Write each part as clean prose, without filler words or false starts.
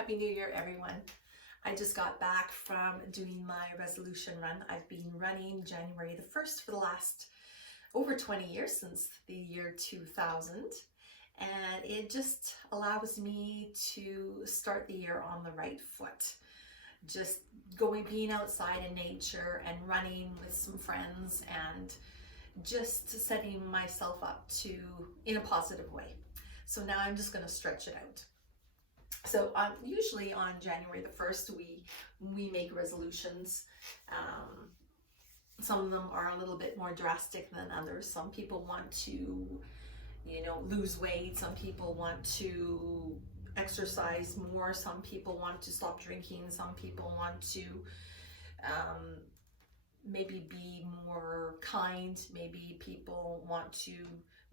Happy New Year, everyone. I just got back from doing my resolution run. I've been running January the 1st for the last over 20 years, since the year 2000. And it just allows me to start the year on the right foot. Just being outside in nature and running with some friends and just setting myself up in a positive way. So now I'm just going to stretch it out. So usually on January the 1st, we make resolutions. Some of them are a little bit more drastic than others. Some people want to, lose weight. Some people want to exercise more. Some people want to stop drinking. Some people want to maybe be more kind. Maybe people want to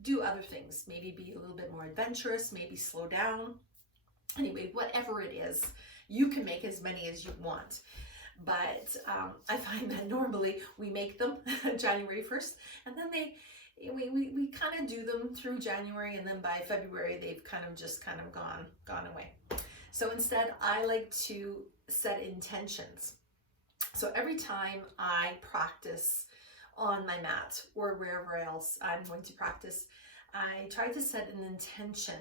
do other things. Maybe be a little bit more adventurous. Maybe slow down. Anyway, whatever it is, you can make as many as you want. But I find that normally we make them January 1st, and then we kind of do them through January, and then by February they've kind of gone away. So instead, I like to set intentions. So every time I practice on my mat or wherever else I'm going to practice, I try to set an intention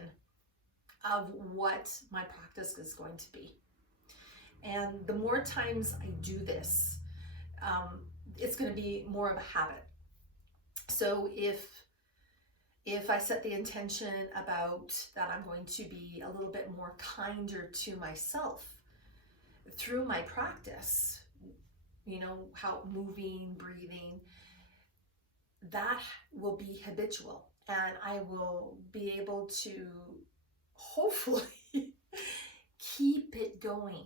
of what my practice is going to be. And the more times I do this, it's going to be more of a habit. So if I set the intention about that I'm going to be a little bit more kinder to myself through my practice, how moving, breathing, that will be habitual, and I will be able to hopefully keep it going.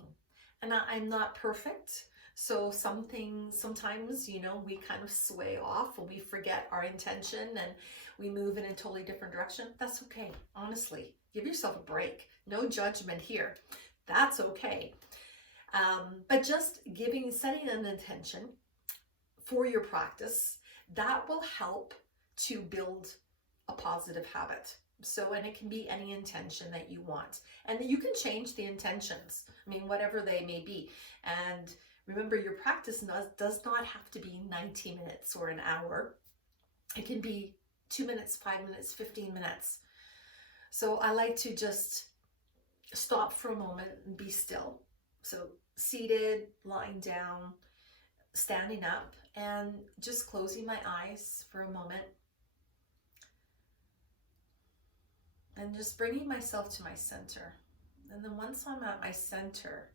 And I'm not perfect, so sometimes we kind of sway off and we forget our intention and we move in a totally different direction. That's okay. Honestly, give yourself a break. No judgment here. That's okay. But just setting an intention for your practice, that will help to build a positive habit. So, and it can be any intention that you want. And you can change the intentions, whatever they may be. And remember, your practice does not have to be 90 minutes or an hour. It can be 2 minutes, 5 minutes, 15 minutes. So I like to just stop for a moment and be still. So seated, lying down, standing up, and just closing my eyes for a moment. And just bringing myself to my center. And then once I'm at my center,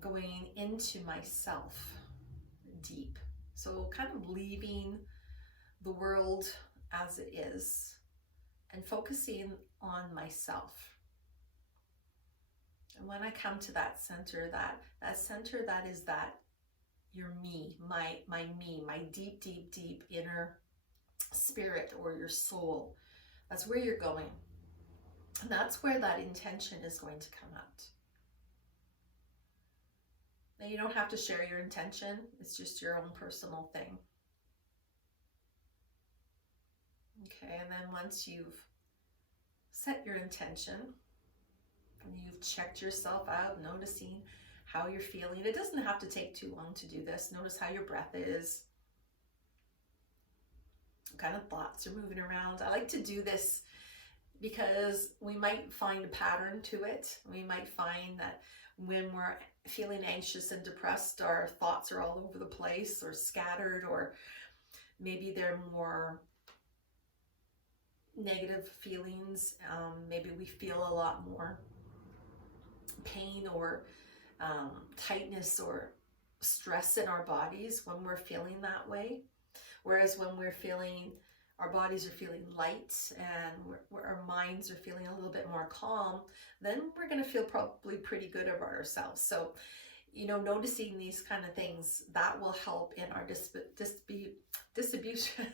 going into myself deep. So kind of leaving the world as it is and focusing on myself. And when I come to that center, that is your me, my deep, deep, deep inner spirit or your soul. That's where you're going. And that's where that intention is going to come out. Now, you don't have to share your intention. It's just your own personal thing. Okay, and then once you've set your intention, and you've checked yourself out, noticing how you're feeling. It doesn't have to take too long to do this. Notice how your breath is. What kind of thoughts are moving around. I like to do this because we might find a pattern to it. We might find that when we're feeling anxious and depressed, our thoughts are all over the place or scattered, or maybe they're more negative feelings. Maybe we feel a lot more pain or tightness or stress in our bodies when we're feeling that way. Whereas when our bodies are feeling light and our minds are feeling a little bit more calm, then we're going to feel probably pretty good about ourselves. So, noticing these kind of things, that will help in our distribution,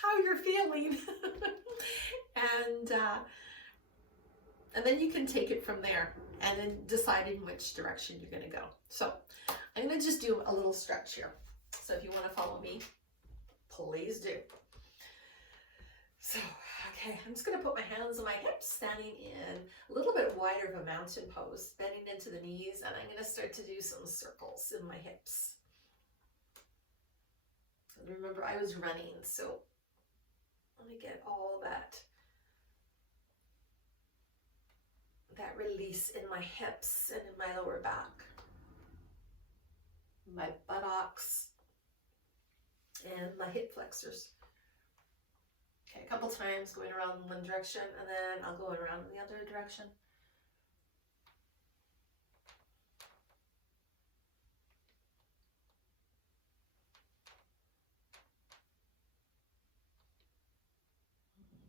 how you're feeling. And then you can take it from there and then decide in which direction you're going to go. So I'm going to just do a little stretch here. So if you want to follow me, please do. So, Okay, I'm just going to put my hands on my hips, standing in a little bit wider of a mountain pose, bending into the knees, and I'm going to start to do some circles in my hips. And remember, I was running, so let me get all that release in my hips and in my lower back, my buttocks, and my hip flexors. Okay, a couple times going around in one direction, and then I'll go around in the other direction.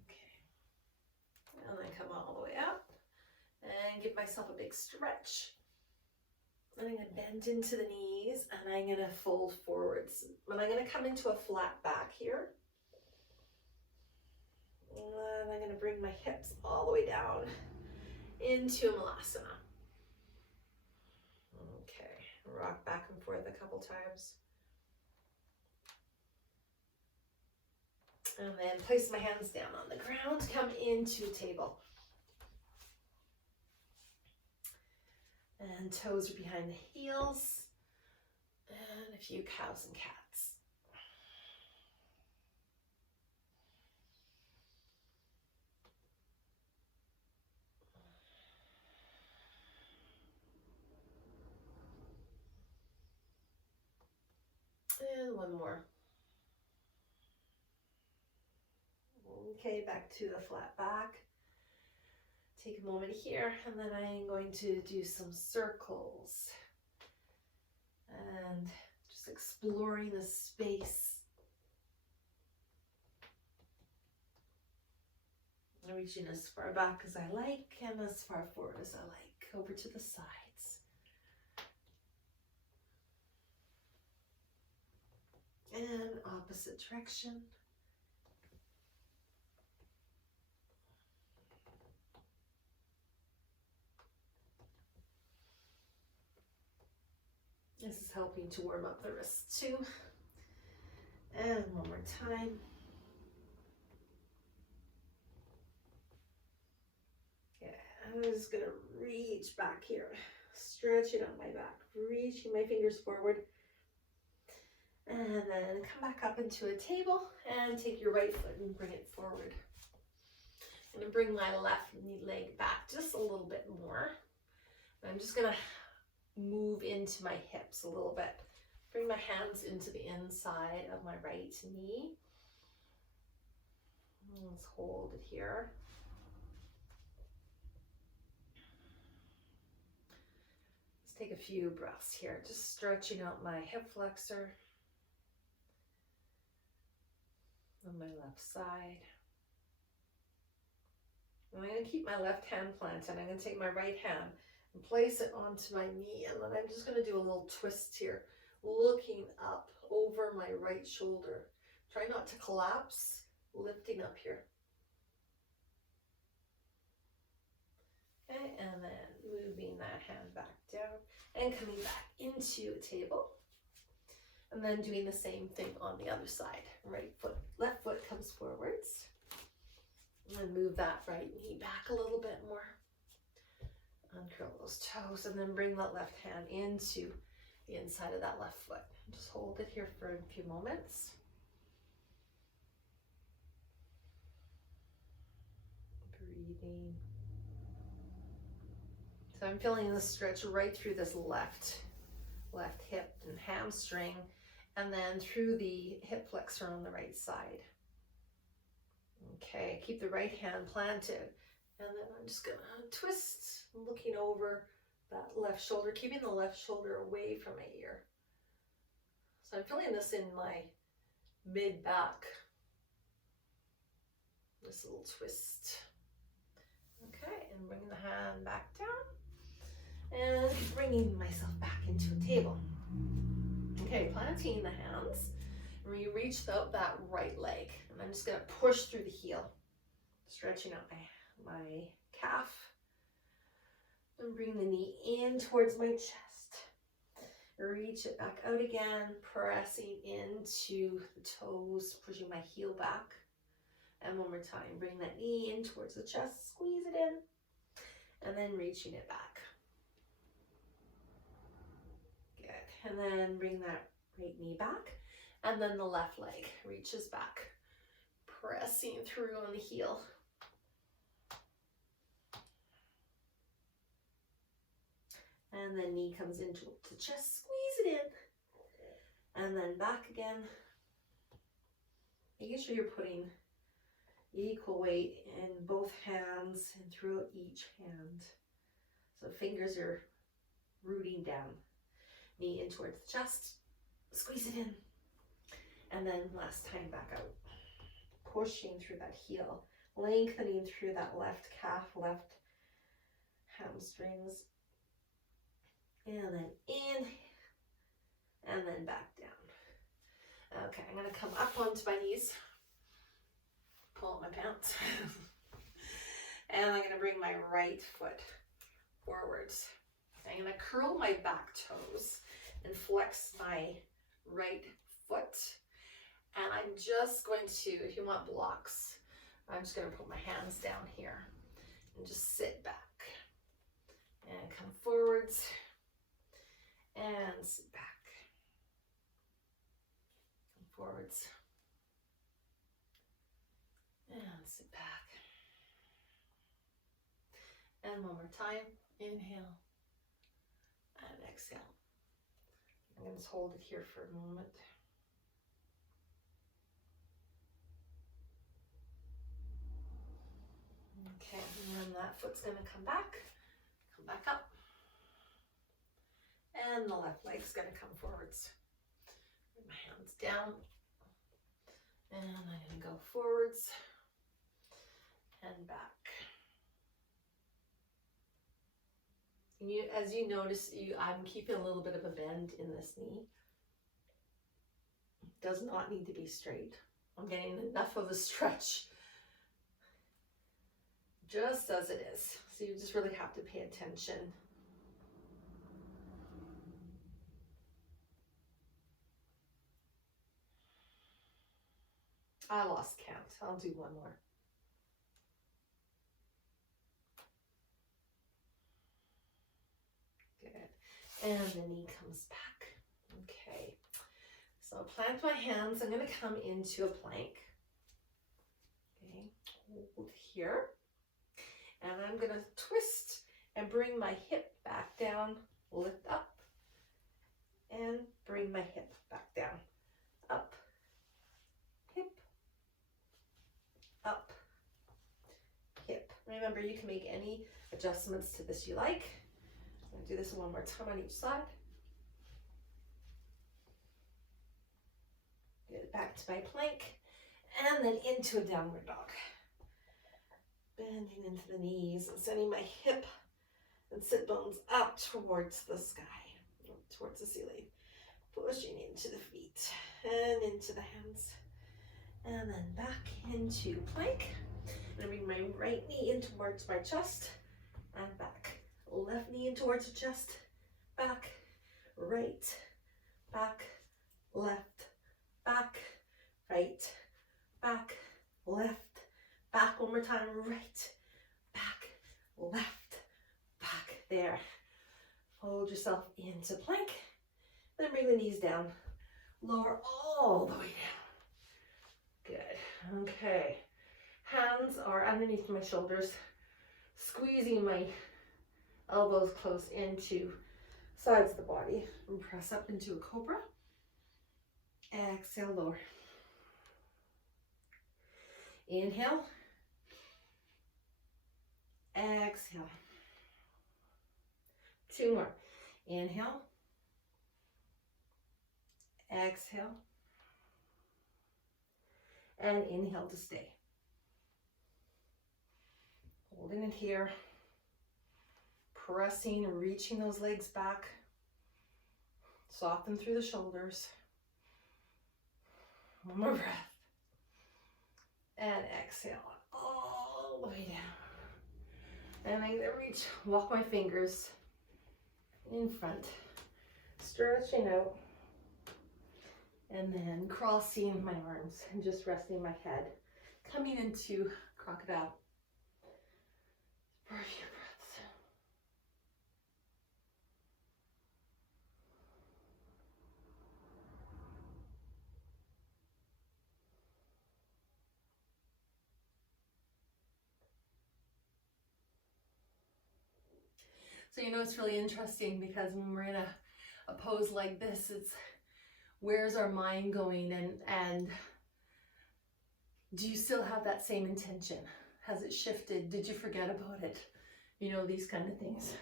Okay, and then come all the way up and give myself a big stretch. And I'm going to bend into the knees, and I'm going to fold forwards. And I'm going to come into a flat back here. And I'm going to bring my hips all the way down into Malasana. Okay, rock back and forth a couple times. And then place my hands down on the ground, come into table. And toes are behind the heels. And a few cows and cats. And one more. Okay, back to a flat back. Take a moment here, and then I'm going to do some circles. And just exploring the space. Reaching as far back as I like, and as far forward as I like, over to the sides. And opposite direction. This is helping to warm up the wrists too. And one more time. Yeah, I'm just gonna reach back here, stretching out my back, reaching my fingers forward. And then come back up into a table and take your right foot and bring it forward. I'm gonna bring my left knee leg back just a little bit more. I'm just gonna move into my hips a little bit. Bring my hands into the inside of my right knee. Let's hold it here. Let's take a few breaths here, just stretching out my hip flexor on my left side. And I'm going to keep my left hand planted. I'm going to take my right hand and place it onto my knee, and then I'm just going to do a little twist here, looking up over my right shoulder. Try not to collapse, lifting up here. Okay, and then moving that hand back down and coming back into a table. And then doing the same thing on the other side. Right foot, left foot comes forwards. And then move that right knee back a little bit more. Uncurl those toes, and then bring that left hand into the inside of that left foot. Just hold it here for a few moments. Breathing. So I'm feeling the stretch right through this left hip and hamstring, and then through the hip flexor on the right side. Okay, keep the right hand planted, and then I'm just gonna twist, looking over that left shoulder, keeping the left shoulder away from my ear. So I'm feeling this in my mid back. This little twist. Okay, and bring the hand back down, and bringing myself back into a table. Okay, planting the hands. We reach out that right leg, and I'm just going to push through the heel, stretching out my calf, and bring the knee in towards my chest. Reach it back out again, pressing into the toes, pushing my heel back, And one more time, bring that knee in towards the chest, squeeze it in, and then reaching it back. Good. And then bring that right knee back, and then the left leg reaches back, pressing through on the heel. And then knee comes into the chest, squeeze it in, and then back again. Making sure you're putting equal weight in both hands and throughout each hand. So fingers are rooting down. Knee in towards the chest, squeeze it in. And then last time back out. Pushing through that heel, lengthening through that left calf, left hamstrings. And then in, and then back down. Okay, I'm gonna come up onto my knees, pull up my pants, and I'm gonna bring my right foot forwards. I'm gonna curl my back toes and flex my right foot. And I'm just going to, if you want blocks, I'm just gonna put my hands down here and just sit back and come forwards. And sit back, come forwards, and sit back. And one more time, inhale, and exhale. I'm going to just hold it here for a moment. Okay, and then that foot's going to come back up. And the left leg's gonna come forwards. Bring my hands down. And I'm gonna go forwards and back. And as you notice, I'm keeping a little bit of a bend in this knee. It does not need to be straight. I'm getting enough of a stretch just as it is. So you just really have to pay attention. I lost count. I'll do one more. Good. And the knee comes back. Okay. So plant my hands. I'm going to come into a plank. Okay. Hold here. And I'm going to twist and bring my hip back down. Lift up. And bring my hip back down. Up. Hip. Up, hip. Remember, you can make any adjustments to this you like. I'm going to do this one more time on each side. Get back to my plank, and then into a downward dog. Bending into the knees and sending my hip and sit bones up towards the sky, towards the ceiling. Pushing into the feet and into the hands. And then back into plank. I'm going to bring my right knee in towards my chest and back. Left knee in towards the chest, back, right, back, left, back, right, back, left, back. One more time, right, back, left, back. There. Hold yourself into plank. Then bring the knees down. Lower all the way down. Good. Okay. Hands are underneath my shoulders, squeezing my elbows close into sides of the body, and press up into a cobra. Exhale, lower. Inhale. Exhale. Two more. Inhale. Exhale. And inhale to stay. Holding it here. Pressing, reaching those legs back. Soften through the shoulders. One more breath. And exhale all the way down. And I'm going to reach, walk my fingers in front. Stretching out. And then crossing my arms and just resting my head Coming into crocodile for a few breaths. So it's really interesting because when we're in a pose like this, it's where's our mind going, and do you still have that same intention? Has it shifted? Did you forget about it? These kind of things.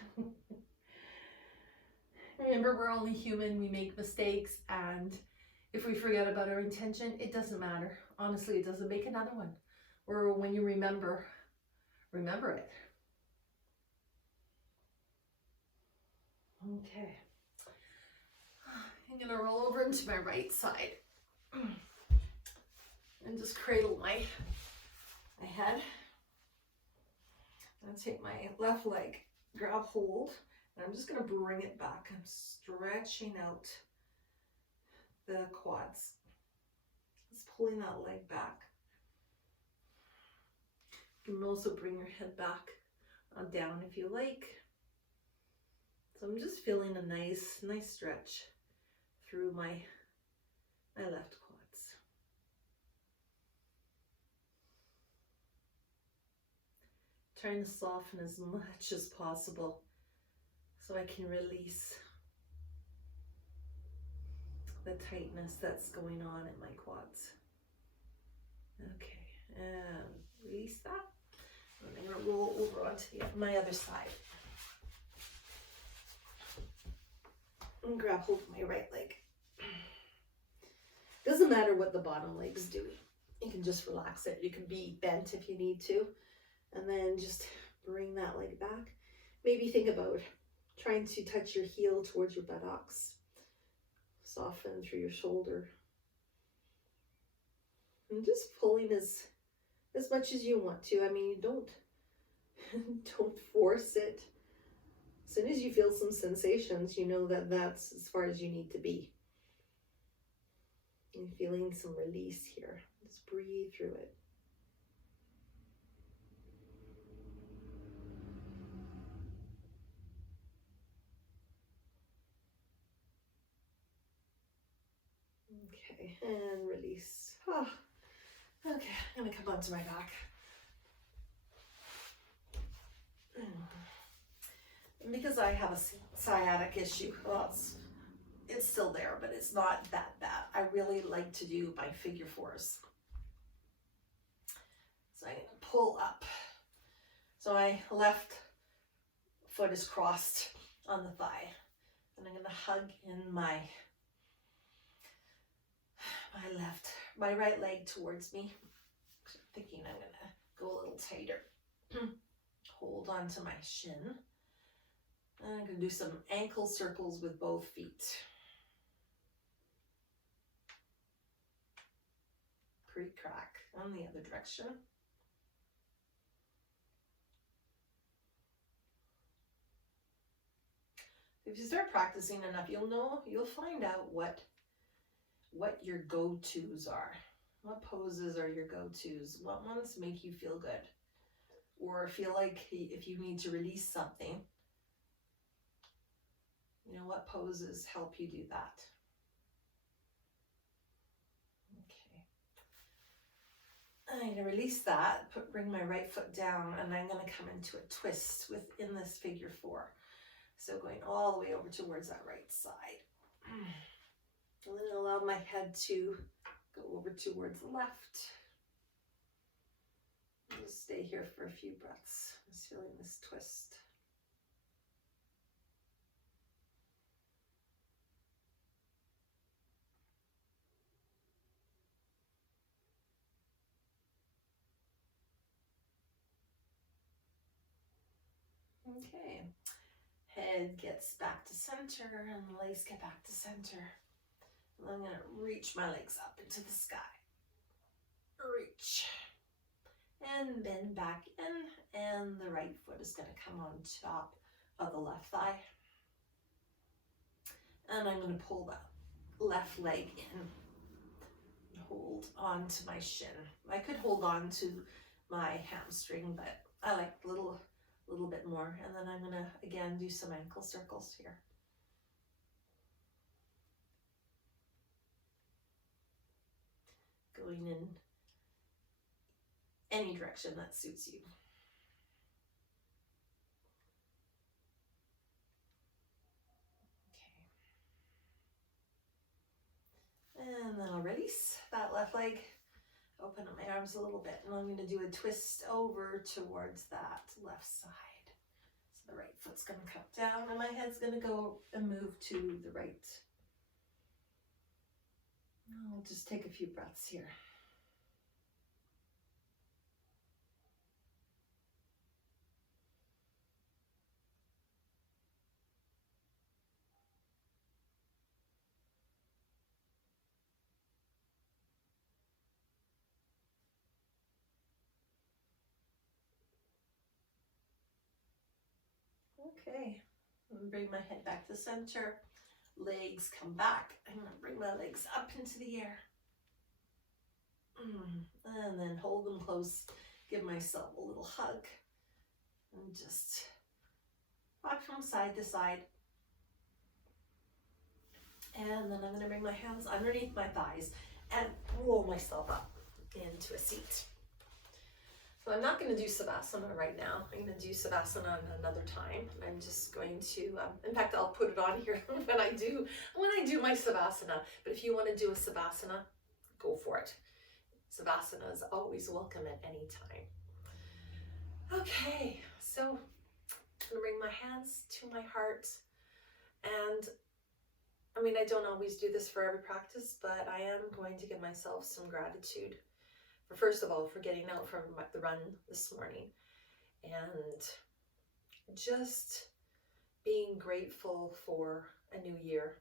Remember, we're only human, we make mistakes, and if we forget about our intention, it doesn't matter. Honestly, it doesn't. Make another one. Or when you remember it. Okay. I'm gonna roll over into my right side and just cradle my head. I'm gonna take my left leg, grab hold, and I'm just gonna bring it back. I'm stretching out the quads. Just pulling that leg back. You can also bring your head back down if you like. So I'm just feeling a nice stretch through my left quads. Trying to soften as much as possible so I can release the tightness that's going on in my quads. Okay, and release that. And I'm going to roll over onto my other side. And grab hold of my right leg. Doesn't matter what the bottom leg's doing. You can just relax it. You can be bent if you need to. And then just bring that leg back. Maybe think about trying to touch your heel towards your buttocks. Soften through your shoulder. And just pulling as much as you want to. I mean, don't force it. As soon as you feel some sensations, you know that that's as far as you need to be. And feeling some release here. Just breathe through it. Okay, and release. Oh, okay, I'm gonna come onto my back. And because I have a sciatic issue, well, it's still there, but it's not that bad. I really like to do my figure fours. So I'm gonna pull up. So my left foot is crossed on the thigh, and I'm gonna hug in my right leg towards me. Thinking I'm gonna go a little tighter. Hold on to my shin. And I'm gonna do some ankle circles with both feet. Pre-crack on the other direction. If you start practicing enough, you'll find out what your go-tos are. What poses are your go-tos? What ones make you feel good? Or feel like if you need to release something, what poses help you do that? Okay. I'm going to release that, bring my right foot down, and I'm going to come into a twist within this figure four. So going all the way over towards that right side. And then allow my head to go over towards the left. I'll just stay here for a few breaths. Just feeling this twist. Okay. Head gets back to center and the legs get back to center. And I'm going to reach my legs up into the sky. Reach. And bend back in, and the right foot is going to come on top of the left thigh. And I'm going to pull that left leg hold on to my shin. I could hold on to my hamstring, but I like a little bit more. And then I'm gonna again do some ankle circles here. Going in any direction that suits you. Okay. And then I'll release that left leg. Open up my arms a little bit, and I'm going to do a twist over towards that left side. So the right foot's going to come down, and my head's going to go and move to the right. I'll just take a few breaths here. Okay, I'm going to bring my head back to center. Legs come back. I'm going to bring my legs up into the air. And then hold them close. Give myself a little hug. And just rock from side to side. And then I'm going to bring my hands underneath my thighs and roll myself up into a seat. So I'm not going to do Savasana right now. I'm going to do Savasana another time. I'm just going to, in fact, I'll put it on here when I do my Savasana. But if you want to do a Savasana, go for it. Savasana is always welcome at any time. Okay, so I'm going to bring my hands to my heart. And I mean, I don't always do this for every practice, but I am going to give myself some gratitude. First of all, for getting out from the run this morning and just being grateful for a new year,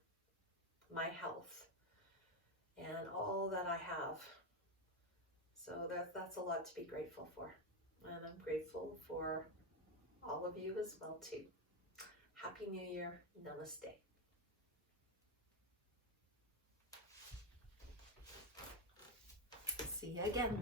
my health, and all that I have. So that's a lot to be grateful for. And I'm grateful for all of you as well too. Happy New Year. Namaste. See you again.